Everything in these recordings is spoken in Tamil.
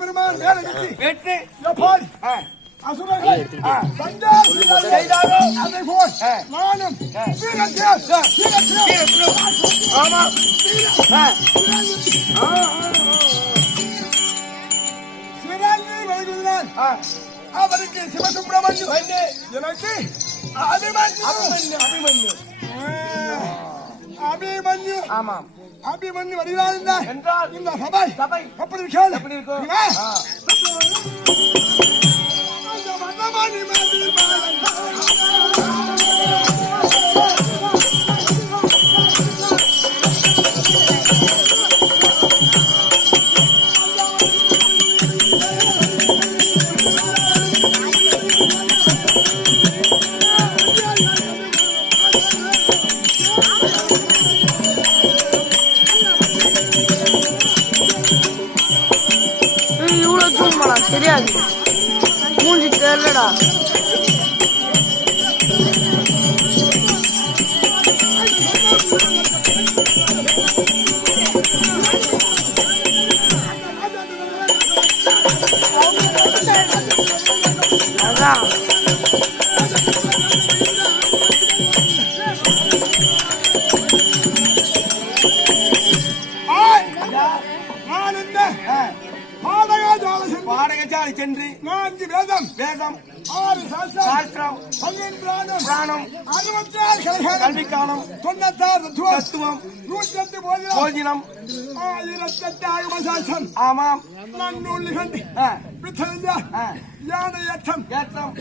பெருமான் வெற்றி அசுரர்கள் செய்தாரோ அதை போல் நானும் சிறங்கி வருகிறார். அவருக்கு சிவசுப்பிரமணியம் எனக்கு அபிமன்யு ஆமாம் அபிமன்யு வருகிறார் என்றால் இந்த சபை எப்படி இருக்கும்? இவ்வளவு தூங்கடா தெரியாது மூஞ்சி தெரியலடா. அதான் பாடகசாலை சென்று 4 வேதம் 6 சாஸ்திரம் 12 புராணம் 66 கல்விக்காலம் 96 தத்துவம் 108 போஜனம் 1008 ஆகமசாஸ்திரம் ஆமாம் நன்னூல் நிகண்டு வித்தல்யா யானை ஏற்றம்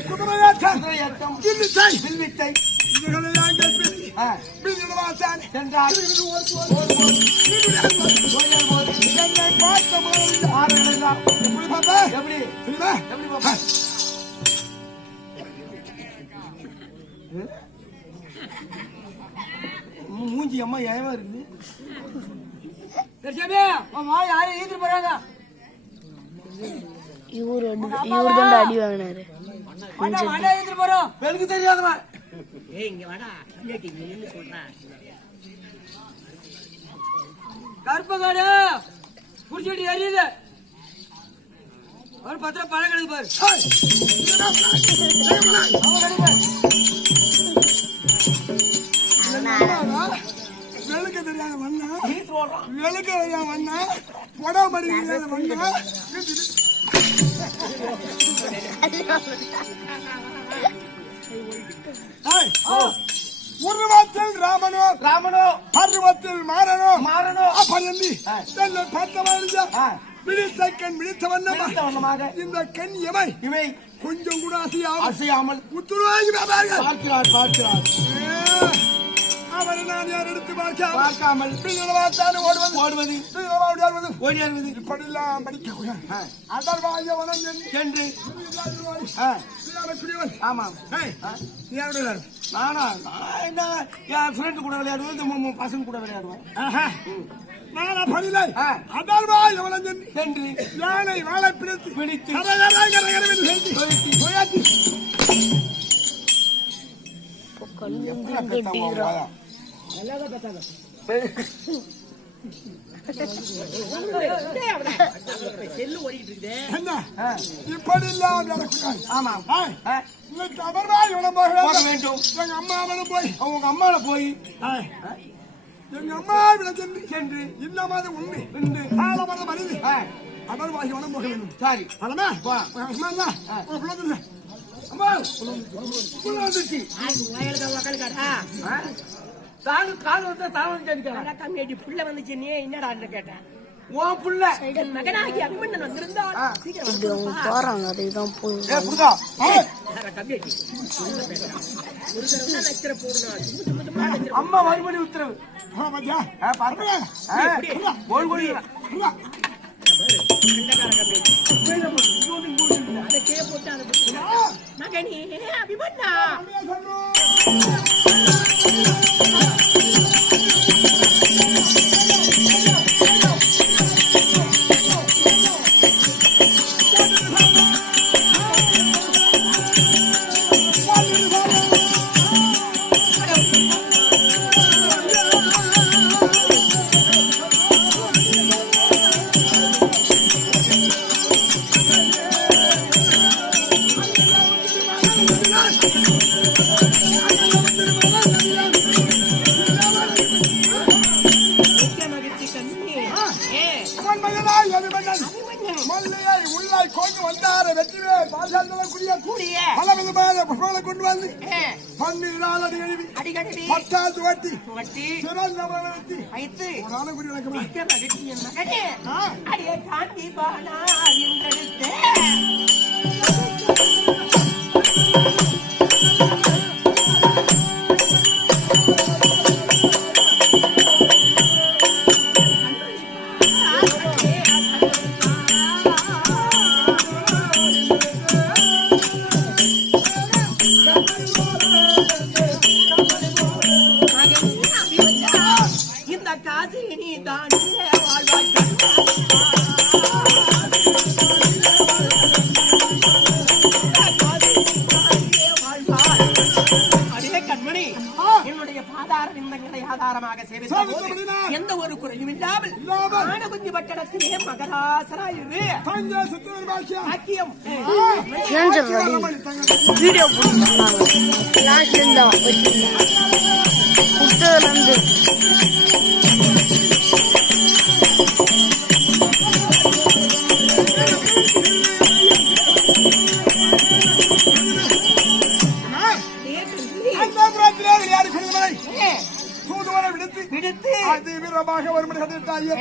குதிரையேற்றம் வில்வித்தை இதுகளெல்லாம் கேட்பி பிரிவாசான் சென்றார். மூஞ்சி அம்மா ஏமா இருக்கு யாரும் ஈத்து போறாங்க. இவரு தான் அடி வாங்கினாரு. எனக்கு தெரியாதவன் கருப்பகாடு குடிச்சிட்டு எரியுது. ஒரு 10 ரூபாய் பழம் கிடைக்கு பாரு. வெளுக்க தெரியாத மண்ணா வெளுக்க தெரியாத மண்ணா பொடா மடிக்காத மண்ணா உருவத்தில் ராமனோ பருவத்தில் மாறனோ அப்பயந்தி விழித்தவண்ணமாக இந்த கண் இவை கொஞ்சம் கூட அசையாமல் உத்துருவாகி பார்க்கிறார். அவரை நான் யார் எடுத்து பார்க்காமல் ஓடுவது இப்படிலாம் படிக்க அதர்வாய வனம் என்று ஆமாம் நானா என் ஃப்ரெண்டு கூட விளையாடுவேன், பசங்க கூட விளையாடுவேன். நானா படிலை அதர்வாய வனம் என்று யானை வாழை பிடித்து இப்படி எங்க அம்மாவில போய் எங்க அம்மாவில சென்று இல்லாம உண்மை மனித அதர்வாகி வனம் போக வேண்டும். சரி அம்மா புள்ள வந்துச்சு நீ என்னடா கேட்டேன். போறாங்க அதுதான் அம்மா மறுபடி உத்தரவு மகனே அபிமன்னா மல்லிகை உள்ளாய் கொண்டு வந்தார வெற்றிவே பாசாந்தலம் கூடிய பல விதமான புஷ்பங்களை கொண்டு வந்து பன்னிரால் அடி கழுவி பட்டாசு வட்டி சிறந்த வைத்து ஒரு ஆளை கூடி வணக்கமா மகனே அடியே காந்தி பானா என்றெடுத்தே எந்த ஒரு குறையும் இல்லாமல் ஆனகுஞ்சி பட்டணத்திலே மகராசராயிரு பாக்கியம் வீடியோ புத்தகம்ந்து விடுத்து அது வீரமாக ஒரு மணி கட்டிட்டாயே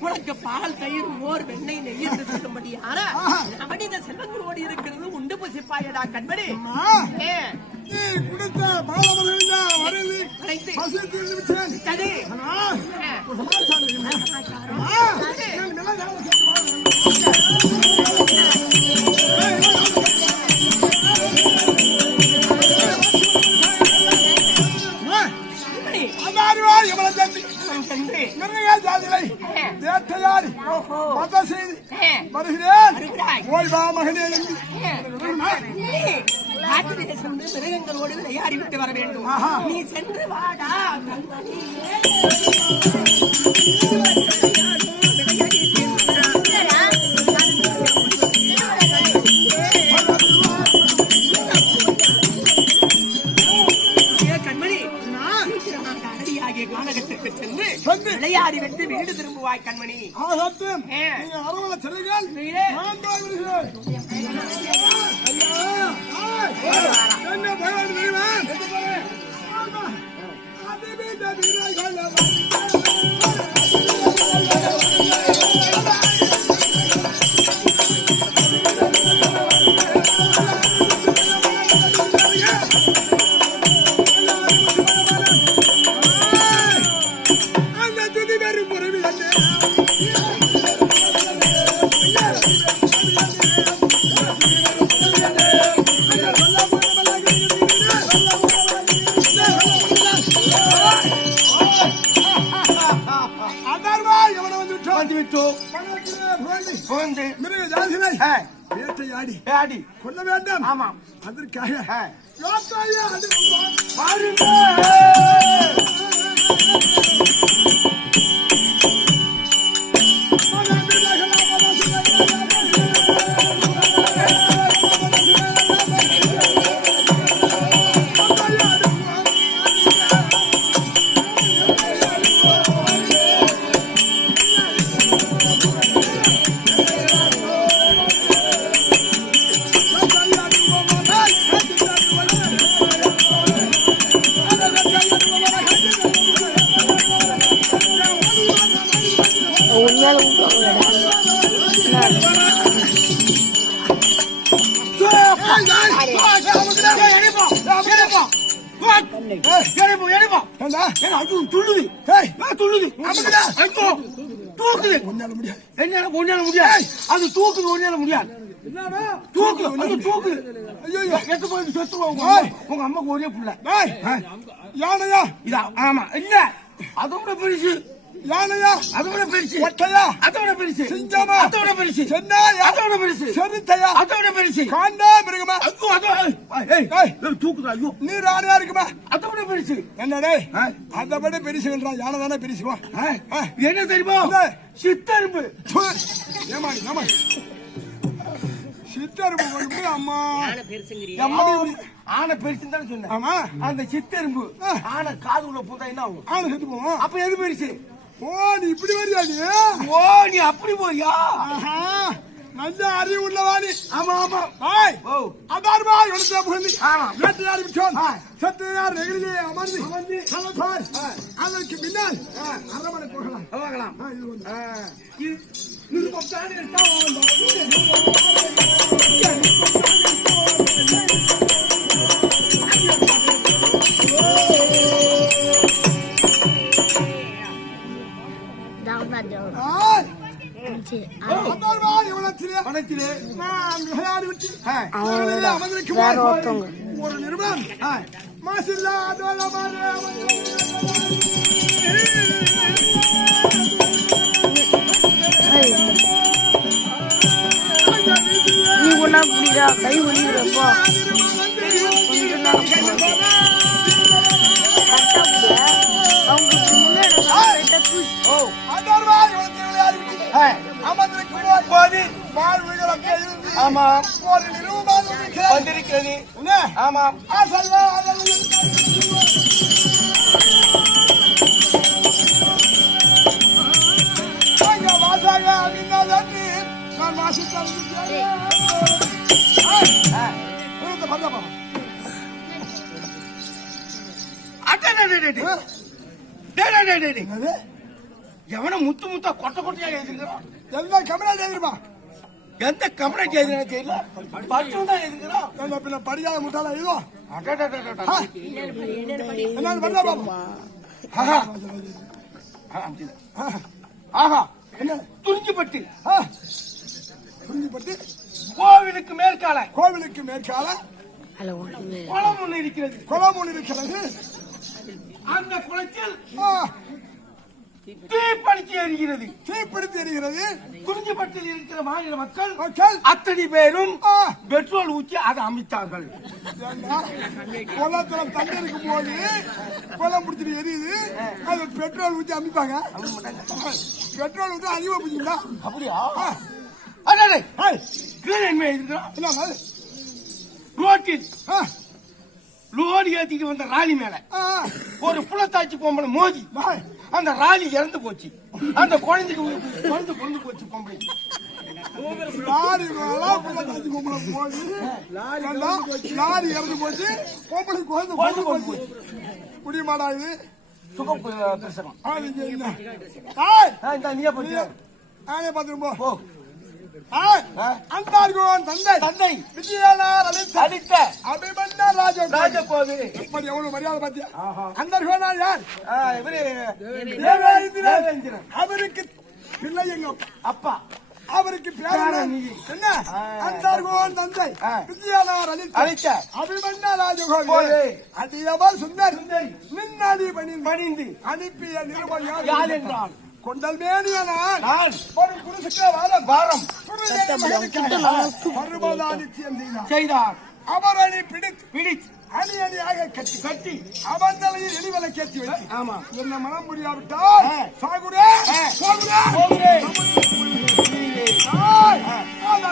உனக்கு பால் தயிர் மோர் வெண்ணெய் நெய் என்று சொல்லும்படியான மனித செல்வங்களோடு இருக்கிறது உண்டு புசிப்பாயடா கண்மணி கொடுத்த மிருகங்களோடு விளையாடி விட்டு வர வேண்டும் நீ சென்று வாடா கண்மணி காலகட்டத்திற்கு சென்று விளையாடி விட்டு வீடு திரும்புவாய் கண்மணி என்ன பயன் தெரியுமா வேட்டையாடி கொள்ள வேண்டும். ஆமாம், அதற்காக அது தூக்குது ஒன்னால முடியாது. உங்க அம்மாக்கு ஒரே புள்ள யானையா? ஆமா இல்ல, அதோட பெருசு யானையா அதோட பெருசு, ஒட்டையா அதோட பெருசு, சிங்கமா அதோட பெருசு, சென்னாயா அதோட பெருசு, செருத்தையா அதோட பெருசு, காண்டா மிருகமா ஐயோ அதோட ஏய் ஏய், தூக்குதா ஐயோ நீ ராணியா இருக்குமா அதோட பெருசு. என்னடே அதை விட பெருசுன்றா யானை தானே பெருசுவா என்ன தெரியுமா? சித்தரும்பு. ஏமாடி ஏமாடி சித்தரும்பு கொண்டு அம்மா ஆனை பெருசுன்னு தானே சொன்னேன். ஆமா அந்த சித்தரும்பு ஆனை காது உள்ள பூந்தா என்ன ஆகும்? ஆனை செத்து போவோம். அப்ப எது பெருசு? ஓ நீ இப்படி வரியா நீ? ஓ நீ அப்படி போறியா? ஆஹா, நல்ல அறிவு உள்ளவாணி. ஆமா ஆமா. பாய் ஓ அதார்மா எடுத்து புகழ்ந்து ஆமா. வேட்டையாடி விட்டோம். சத்தியார் நெகிழிலே அமர்ந்து கலப்பார். அதற்கு பின்னால் அரமனை போகலாம். போகலாம். இது வந்து. ஆய், அதார்மா இவனத்திலே பணத்திலே நான் விளையாடி விட்டு அவங்களோட அமர்ந்திருக்கும் வேற ஒருத்தவங்க. ஒரு நிருபம் மாசில்லா ஏய், நீ ஒன்னா புரியுதா? கை ஒளிவுறப்போ கொஞ்ச நேரம் கரெக்டா புரிய அவங்க இப்படி முன்னாடி தூக்கி அதார்மா இவனத்திலே விளையாடி விட்டு அமர்ந்திருக்கும் போது வாழ்வுகளுக்கு இருந்து ஆமா ஒரு நிருபமாக வந்திருக்கிறது. ஆமா ஆசல்வா வாசாக அப்படின்னால் நான் வாசித்தேன். எவன முத்து முத்தா கொட்டை கொட்டையா எழுதுங்கிறான்? எந்த கமராஜ் எதிர்ப்பா எந்த கம்ப்ளைண்ட் எழுதுனா தெரியல, பட்டம் தான் எழுதுங்கிறான். என்ன பின்ன படியாத முட்டாளா இதுவா அடடடடடட. என்ன பண்ணா பாப்பா ஆஹா. ஆஹா என்ன துணிஞ்சுபட்டு புரிஞ்சுப்பட்டு கோவிலுக்கு மேற்கால கோவிலுக்கு மேற்கால அல்ல ஒண்ணு குளம் ஒண்ணு இருக்கிறது. குளம் ஒன்று இருக்கிறது. அந்த குளத்தில் ஆ, தீப்படிச்சு எரிகிறது. தீப்பிடித்து எரிகிறது. குறிஞ்சிப்பட்டில் இருக்கிற மாநில மக்கள் மக்கள் அத்தனை பேரும் ஆ, பெட்ரோல் ஊற்றி அதை அமைத்தார்கள். ஏண்டா, குளத்துல தண்ணி இருக்கும் போது குளம் பிடிச்சிட்டு எரியுது. அது பெட்ரோல் ஊற்றி அமைப்பாங்க. பெட்ரோல் ஊற்றி அதிகமா பிடிச்சிங்களா? அப்படியா? அடடே ஏய், கீழே என்ன எழுதுகிறான்? என்ன அது? ரோட்டில் ஆ, லோடு ஏத்திட்டு வந்த ராலி மேல ஆ, ஒரு புலத்தாச்சி பொம்பளை மோதி பாய். அந்த ராலி இறந்து போச்சு. அந்த குழந்தைக்கு குழந்தை கொண்டு போச்சு பொம்பளை. லாரி மேல புள்ள தாச்சி பொம்பளை போகுது. லாரி இறந்து போச்சு. பொம்பளை குழந்தை கொண்டு போச்சு. முடியுமாடா இது? சுகம் பேசுறான். அது என்ன? ஏய், இந்த நீயே போச்சு. நானே பார்த்துட்டு போ. ஓ அந்தார்கோன் தந்தை தந்தை விஜயனார் அடித்த அபிமன்யா ராஜகோவி எப்படி எவ்வளவு மரியாதை பார்த்தியா? அந்தார்கோனா யார்? இவரு தேவேந்திரன். அவருக்கு பிள்ளை எங்க அப்பா. அவருக்கு பேரன் என்ன? அந்தார்கோன் தந்தை விஜயனார் அடித்த அபிமன்யா ராஜகோவி அதியவர் சுந்தர் மின்னாடி பணிந்து அனுப்பிய நிருபம் யார் என்றால் கொண்டல் மேனியனான் நான் ஒரு புருஷுக்கு வாரம் பருவதாதித்யம் செய்தார். அவர் அணி பிடித்து அணி அணியாக கட்டி கட்டி அவன் தலையில் இடிவலை கேட்டி வச்சு ஆமா என்ன மனம் முடியாவிட்டால் சாகுரே சாகுரே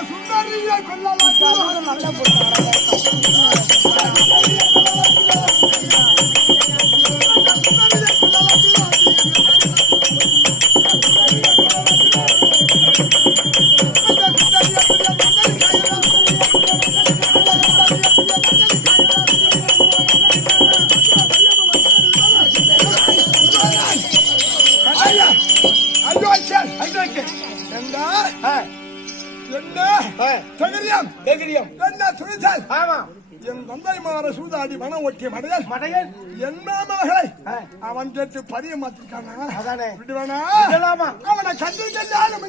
சுந்தரியை கொள்ளலாம். நல்லா போட்டு என் தந்தை மாற சூதாடி மனம் ஒட்டிய மடையல் என்ன மகளை அவன் கேட்டு பதிய மாத்திருக்காங்க. அதானே விடுவானா? இதெல்லாமா? அவனை கண்டு சென்றாலும்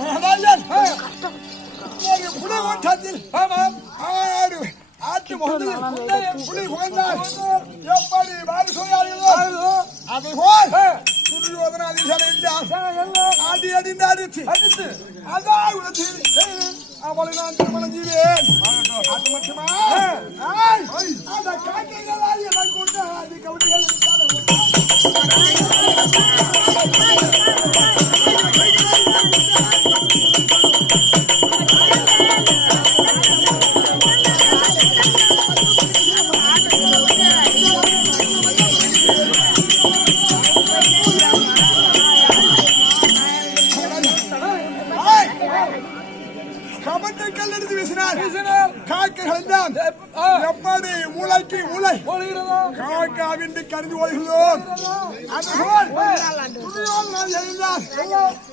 மகாராஜன், புலி ஓட்டத்தில் ஆட்டு முகத்தில் புலி புகழ்ந்தார். எப்படி வாரி சொல்கிறார்களோ அதுபோல் துரியோதன அதிசயம் என்றார். ஆடி அடிந்து அடித்து அதான் அவளை நான் திருமணம் செய்வேன். அது மட்டுமா அந்த காக்கைகளால் எல்லாம் கொண்டு அது கவிதைகள் கல்லெடுத்து வீசினார். காக்கைகள் தான் எப்படி மூளைக்கு மூளை காக்காவின்றி கருதி ஓடுகிறதோ அதுபோல்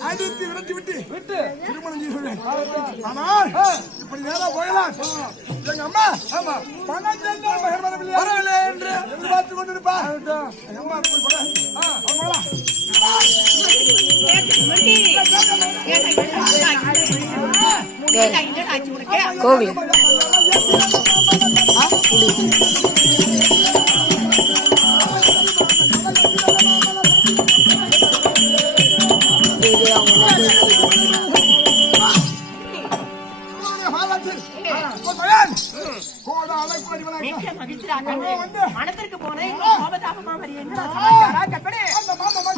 அடித்து விரட்டி விட்டு திருமணம் செய்கிறேன். ஆனால் இப்படி நேரம் போகலாம். எங்க அம்மா பணம் சென்றால் மகன் வரவில்லை என்று எதிர்பார்த்து கொண்டிருப்பா. எங்க அம்மா கோவில்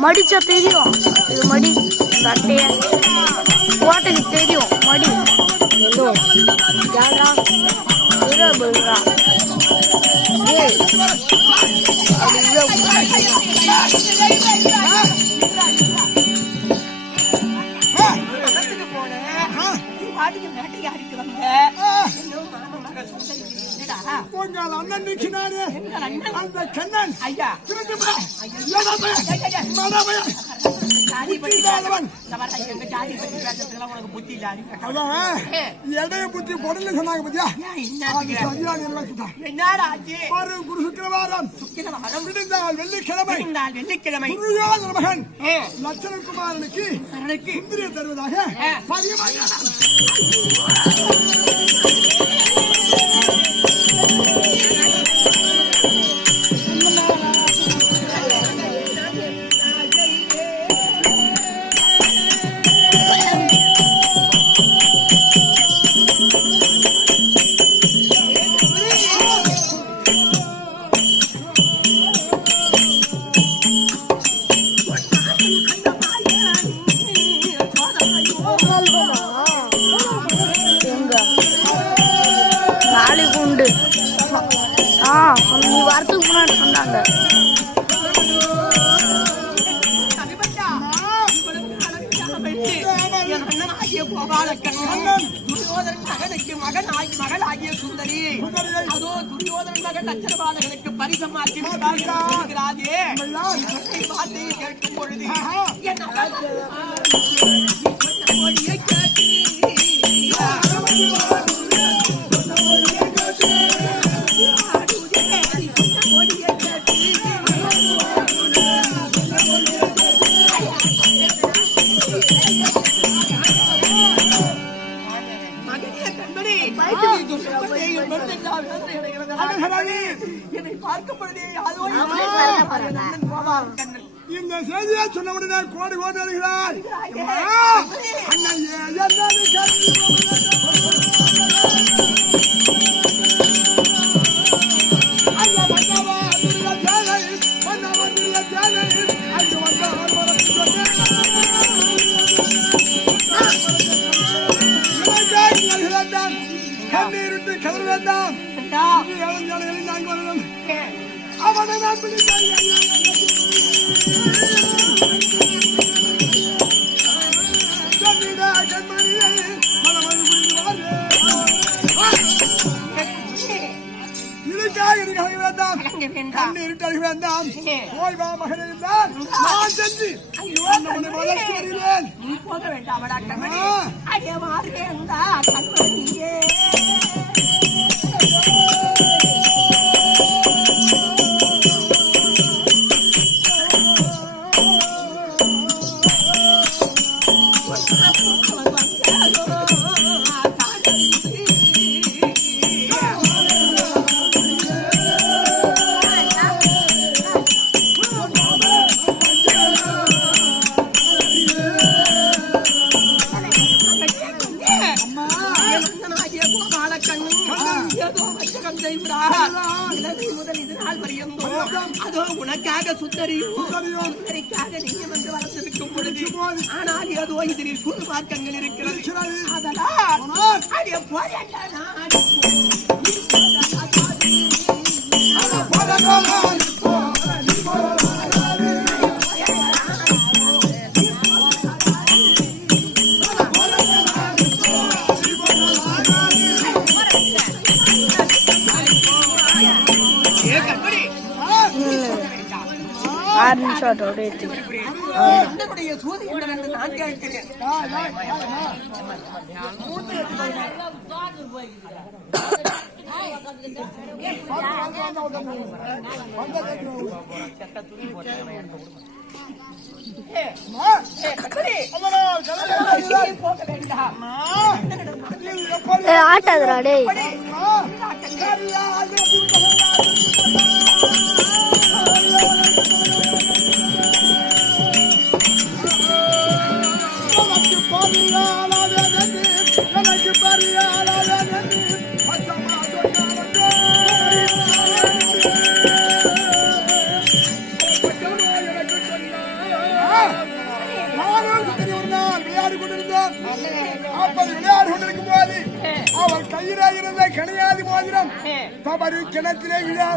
மடிச்சா தெரியும். இது மடி இந்த அட்டைய ஓட்டைக்கு தெரியும். மடி எல்லோ ஜாலா பல்ரா உங்கள் அண்ணன் நிற்கிறாரு. அந்த கண்ணன் ஐயா எடைய புத்தி பொருள் சொன்னாங்க பத்தியா? குரு சுக்கிரவாரம் வெள்ளிக்கிழமை மகன் லட்சணகுமாரனுக்கு இந்திரிய தருவதாக நீ வாரத்துக்கு முன்னாடி சொன்னாங்க. மகள் ஆகிய சுந்தரி அதோ துரியோதனன் மகன் லட்சணபாலகனுக்கு பரிசமாக்கி வார்த்தையை கேட்கும் பொழுது என் என்னை பார்க்கப்படுதே இந்த செய்தியை சொன்ன உடனே கோடி கோடி வருகிறார். கண்ணீருட்டு கதற வேண்டாம். நாங்கள் வரணும். அவனை நான் கண்ணீருட்டு வேண்டாம். ஓய்வா மகனே நான் சென்று நீ போக வேண்டாம். அங்கே மாறுவேண்டா கண்மணியே ஆகிய கோபாலக்கண்ணன் ஏதோ வச்சகம் செய்வா இலங்கை முதல் இது நாள் வரையந்தோ அதோ உனக்காக சுந்தரிக்காக நீங்க வந்து வளர்ந்திருக்கும் பொழுது ஆனால் ஏதோ இதில் சூழ்மார்க்கங்கள் இருக்கிறது அதனால் அடிய போராட்டா சூதி என்னவென்று நான் கேட்கிறேன். ஆட்டாதரா டேய் அவர் கையிலே இருந்த கனியாதி மோதிரம் தவறு கிணத்திலே விழா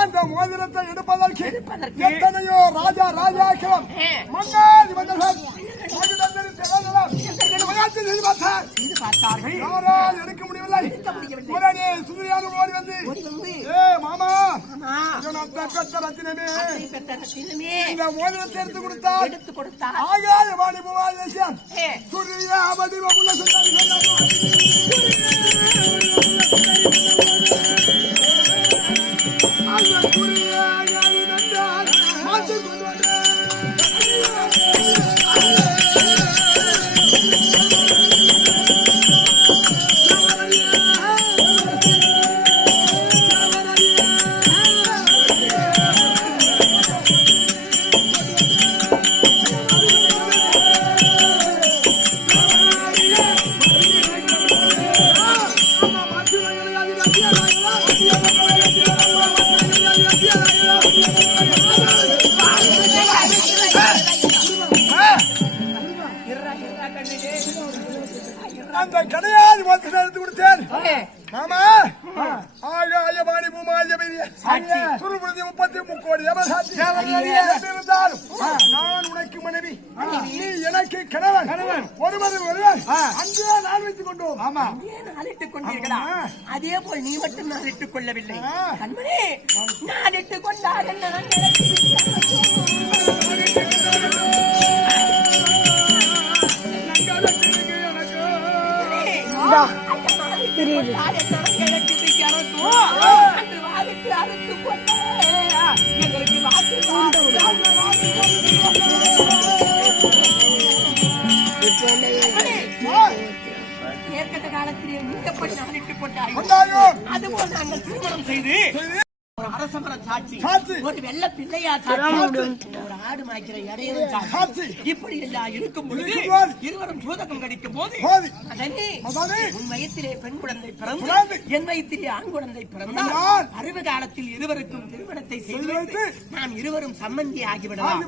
அந்த மோதிரத்தை எடுப்பதற்கு எத்தனையோ ராஜாக்களும் மன்னாதி மன்னர்கள் யாரால் எடுக்க முடியவில்லை. உடனே சுந்தரியார் ஓடி வந்து மாமா பெற்ற ரத்தினமே இந்த மோதிரத்தை எடுத்து கொடுத்தார் ஆகாய வாணி பூவாதேசம் சூரியாவதி உள்ள அந்த கடையாதி மோதிரத்தை எடுத்து கொடுத்தேன். ஆமா ஆகாயவாணி பூமாயபெரிய சுருபுதி 33 கோடி இருந்தாலும் நான் உனக்கு மனைவி நீ எனக்கு கணவன் ஒருவர் அங்கே நான் வைத்துக் கொண்டோம். ஆமா நாளிட்டுக் கொண்டீர்களா? அதே போல் நீ மட்டும் நாளிட்டுக் கொள்ளவில்லை கண்மணி. நாளிட்டுக் கொண்டார் ஏற்கனவே காலத்திலே நீக்கப்பட்டு நாளிட்டுக் கொண்டாயோ அதுபோல் நாங்கள் திருமணம் செய்து ஒரு அரசமர சாட்சி ஒரு வெள்ள பிள்ளையா சாட்சி ஒரு ஆடு மாய்க்கிற இடையிலும் சாட்சி இப்படி எல்லாம் இருக்கும் பொழுது இருவரும் சூதகம் கடிக்கும் போது உன் வயத்திலே பெண் குழந்தை பிறந்து என் வயத்திலே ஆண் குழந்தை பிறந்தால் அறிவு காலத்தில் இருவருக்கும் திருமணத்தை செய்து நாம் இருவரும் சம்பந்தி ஆகிவிடலாம்.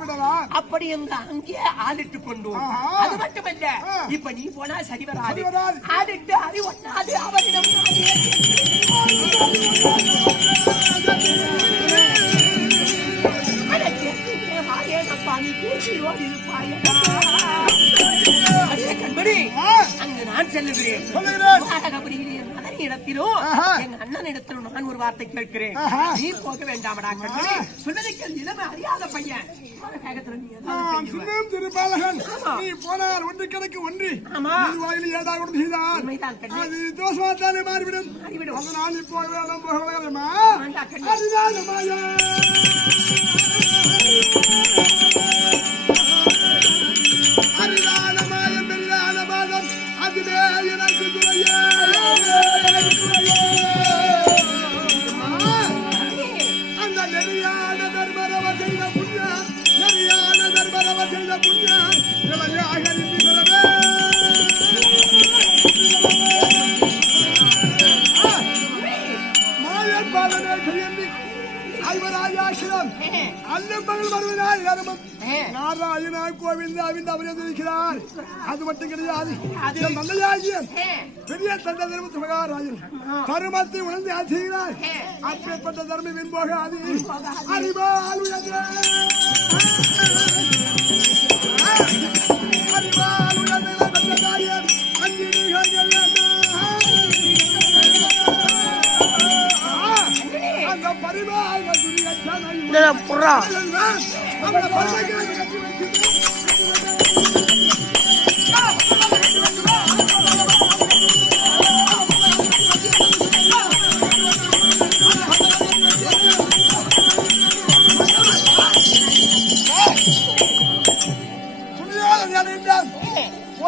அப்படி எங்க அங்கே ஆளிட்டுக் கொண்டோம். அது மட்டுமல்ல இப்ப நீ போனா சரி வராது. ஆடிட்டு அறி ஒண்ணாது அவரிடம் கண்மணி அங்கு நான் செல்லுகிறேன். இடத்திலும் எங்க அண்ணன் இடத்திலும் நான் ஒரு வார்த்தை கேட்கிறேன். நீ போக வேண்டாமடா கண்மணி. சுடலைக்கல் இளமை அறியாத பையன் நீ போனால் ஒன்று கிடக்கு ஒன்று வாயில் ஏதாவது செய்தால் அது தோசமாத்தானே மாறிவிடும். அதனால் நீ போக வேண்டாம் போக வேண்டாமா அரிதான மாயம் பெரிதான பாதம் அதுவே எனக்கு துறையே தருமம் அல்லும் பகல் வருவதால் தருமம் நாராயணா கோவிந்தாவின் அவரைக்கிறார். அது மட்டும் கிடையாது, மங்கையாகிய பெரிய தந்த தர்ம மகாராஜன் தருமத்தை உணர்ந்து ஆற்றுகிறார். அப்பேற்பட்ட தர்மம் வெண்போகாது. அறிவால் உயர்ந்த புறா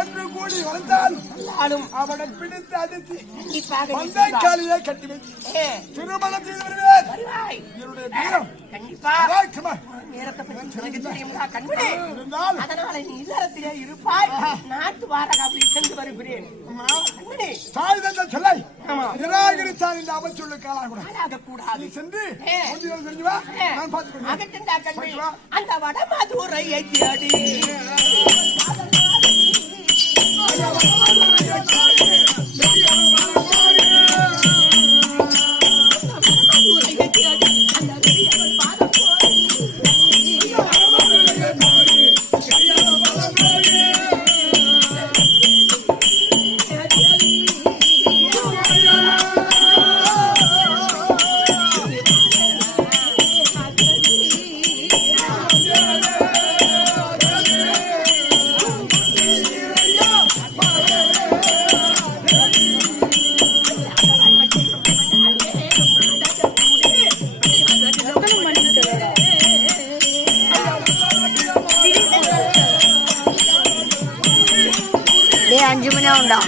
ஒன்று கூடி வந்தாலும் அவனை பிடித்து அடித்து காலியை கட்டி வச்சு திருமணம் செய்து வருவேன். என்னுடைய வீரம் அதனால நீ இல்லறத்திலே இருப்பாய். நாட்டு வாரக அப்படி சென்று வருகிறேன். தாய் தந்த சொல்லை நிராகரித்தார் இந்த அமைச்சுள்ள கூடாது சென்று தெரிஞ்சு வா, நான் பார்த்துக்கொள்கிறேன். அந்த வட மதுரையை தேடி டே 5 மணி ஆகும்டா.